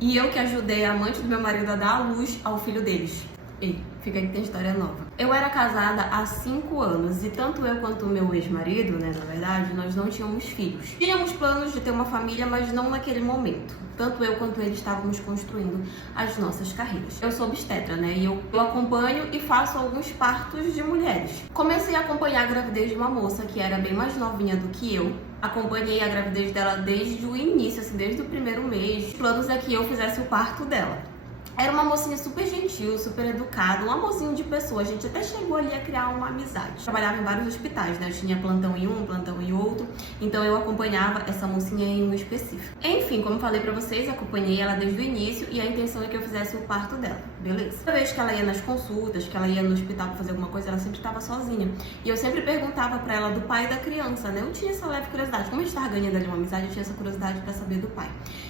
E eu que ajudei a amante do meu marido a dar à luz ao filho deles. Ei, fica aí que tem história nova. Eu era casada há 5 anos e tanto eu quanto o meu ex-marido, né, na verdade, nós não tínhamos filhos. Tínhamos planos de ter uma família, mas não naquele momento. Tanto eu quanto ele estávamos construindo as nossas carreiras. Eu sou obstetra, né, e eu acompanho e faço alguns partos de mulheres. Comecei a acompanhar a gravidez de uma moça que era bem mais novinha do que eu. Acompanhei a gravidez dela desde o início, assim, desde o primeiro mês. Os planos é que eu fizesse o parto dela. Era uma mocinha super gentil, super educada, um amorzinho de pessoa. A gente até chegou ali a criar uma amizade. Trabalhava em vários hospitais, né? Eu tinha plantão em um, plantão em outro. Então eu acompanhava essa mocinha em um específico. Enfim, como falei pra vocês, acompanhei ela desde o início e a intenção é que eu fizesse o parto dela, beleza? Toda vez que ela ia nas consultas, que ela ia no hospital pra fazer alguma coisa, ela sempre estava sozinha. E eu sempre perguntava pra ela do pai da criança, né? Eu tinha essa leve curiosidade. Como a gente tava ganhando ali uma amizade, eu tinha essa curiosidade pra saber do pai.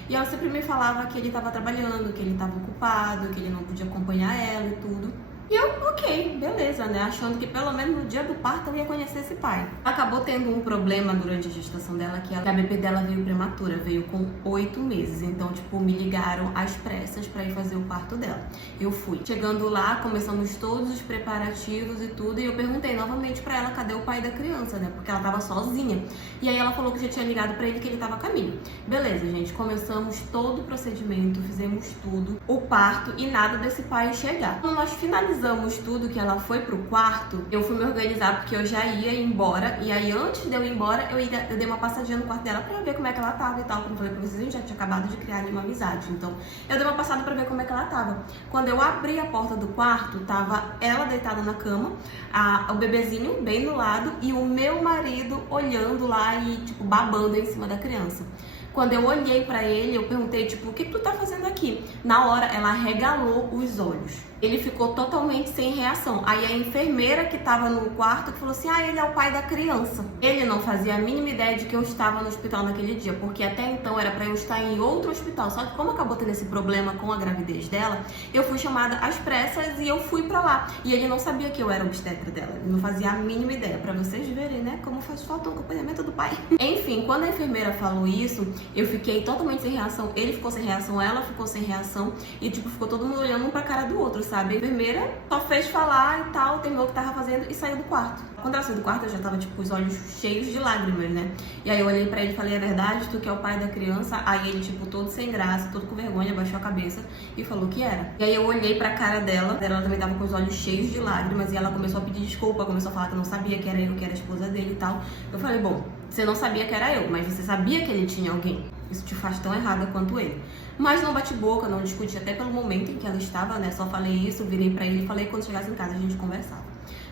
E ela sempre me falava que ele tava trabalhando, que ele tava ocupado, que ele não podia acompanhar ela e tudo. E eu, ok, beleza, né? Achando que pelo menos no dia do parto eu ia conhecer esse pai. Acabou tendo um problema durante a gestação dela, que a bebê dela veio prematura, veio com 8 meses. Então, tipo, me ligaram às pressas pra ir fazer o parto dela. Eu fui. Chegando lá, começamos todos os preparativos e tudo, e eu perguntei novamente pra ela cadê o pai da criança, né? Porque ela tava sozinha. E aí ela falou que já tinha ligado pra ele que ele tava a caminho. Beleza, gente, começamos todo o procedimento, fizemos tudo, o parto e nada desse pai chegar. Quando nós finalizamos tudo, que ela foi pro quarto, eu fui me organizar porque eu já ia embora. E aí, antes de eu ir embora, eu dei uma passadinha no quarto dela pra ver como é que ela tava e tal. Como eu falei pra vocês, a gente já tinha acabado de criar ali uma amizade. Então, eu dei uma passada pra ver como é que ela tava. Quando eu abri a porta do quarto, tava ela deitada na cama, o bebezinho bem do lado e o meu marido olhando lá e, tipo, babando em cima da criança. Quando eu olhei pra ele, eu perguntei, tipo, o que tu tá fazendo aqui? Na hora, ela arregalou os olhos. Ele ficou totalmente sem reação. Aí a enfermeira que tava no quarto falou assim, ele é o pai da criança. Ele não fazia a mínima ideia de que eu estava no hospital naquele dia, porque até então era pra eu estar em outro hospital. Só que como acabou tendo esse problema com a gravidez dela, eu fui chamada às pressas e eu fui pra lá. E ele não sabia que eu era obstetra dela. Ele não fazia a mínima ideia. Pra vocês verem, né, como faz falta o acompanhamento do pai. Enfim, quando a enfermeira falou isso, eu fiquei totalmente sem reação. Ele ficou sem reação, ela ficou sem reação. E, tipo, ficou todo mundo olhando um pra cara do outro, sabe? A enfermeira só fez falar e tal, terminou o que tava fazendo e saiu do quarto. Quando ela saiu do quarto, eu já tava, tipo, com os olhos cheios de lágrimas, né? E aí eu olhei pra ele e falei, é verdade? Tu que é o pai da criança? Aí ele, tipo, todo sem graça, todo com vergonha, abaixou a cabeça e falou que era. E aí eu olhei pra cara dela, ela também tava com os olhos cheios de lágrimas e ela começou a pedir desculpa, começou a falar que não sabia que era eu, que era a esposa dele e tal. Eu falei, bom, você não sabia que era eu, mas você sabia que ele tinha alguém. Isso te faz tão errada quanto ele. Mas não bate boca, não discuti até pelo momento em que ela estava, né? Só falei isso, virei pra ele e falei que quando chegasse em casa a gente conversava.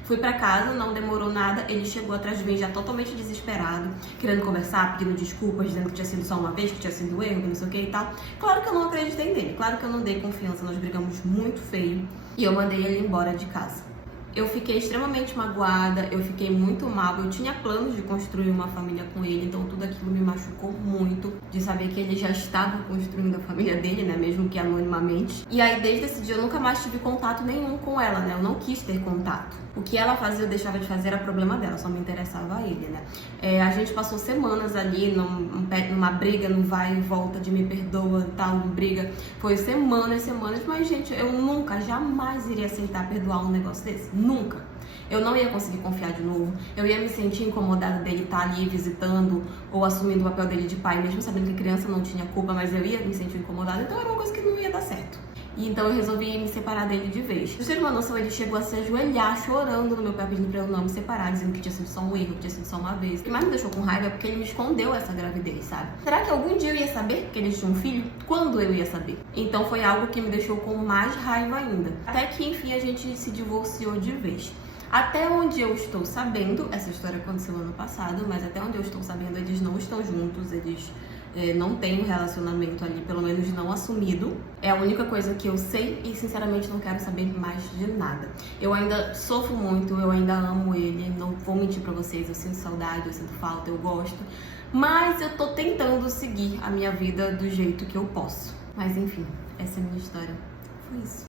Fui pra casa, não demorou nada, ele chegou atrás de mim já totalmente desesperado, querendo conversar, pedindo desculpas, dizendo que tinha sido só uma vez, que tinha sido erro, que não sei o que e tal. Claro que eu não acreditei nele, claro que eu não dei confiança, nós brigamos muito feio e eu mandei ele embora de casa. Eu fiquei extremamente magoada, eu fiquei muito mal, eu tinha planos de construir uma família com ele, então tudo aquilo me machucou muito, de saber que ele já estava construindo a família dele, né, mesmo que anonimamente. E aí, desde esse dia, eu nunca mais tive contato nenhum com ela, né, eu não quis ter contato. O que ela fazia, eu deixava de fazer, era problema dela, só me interessava ele, né. A gente passou semanas ali numa briga, no vai e volta de me perdoa e tal, briga. Foi semanas, mas, gente, eu nunca, jamais iria aceitar perdoar um negócio desse. Nunca. Eu não ia conseguir confiar de novo. Eu ia me sentir incomodada dele estar ali visitando ou assumindo o papel dele de pai, mesmo sabendo que a criança não tinha culpa, mas eu ia me sentir incomodada. Então era uma coisa que não ia dar certo. E então eu resolvi me separar dele de vez. Pra você ter uma noção, ele chegou a se ajoelhar, chorando no meu pé, pedindo pra eu não me separar, dizendo que tinha sido só um erro, que tinha sido só uma vez. O que mais me deixou com raiva é porque ele me escondeu essa gravidez, sabe? Será que algum dia eu ia saber que ele tinha um filho? Quando eu ia saber? Então foi algo que me deixou com mais raiva ainda. Até que, enfim, a gente se divorciou de vez. Até onde eu estou sabendo, essa história aconteceu ano passado, mas até onde eu estou sabendo, eles não estão juntos, eles não têm um relacionamento ali, pelo menos não assumido. É a única coisa que eu sei e, sinceramente, não quero saber mais de nada. Eu ainda sofro muito, eu ainda amo ele, não vou mentir pra vocês, eu sinto saudade, eu sinto falta, eu gosto. Mas eu tô tentando seguir a minha vida do jeito que eu posso. Mas, enfim, essa é a minha história. Foi isso.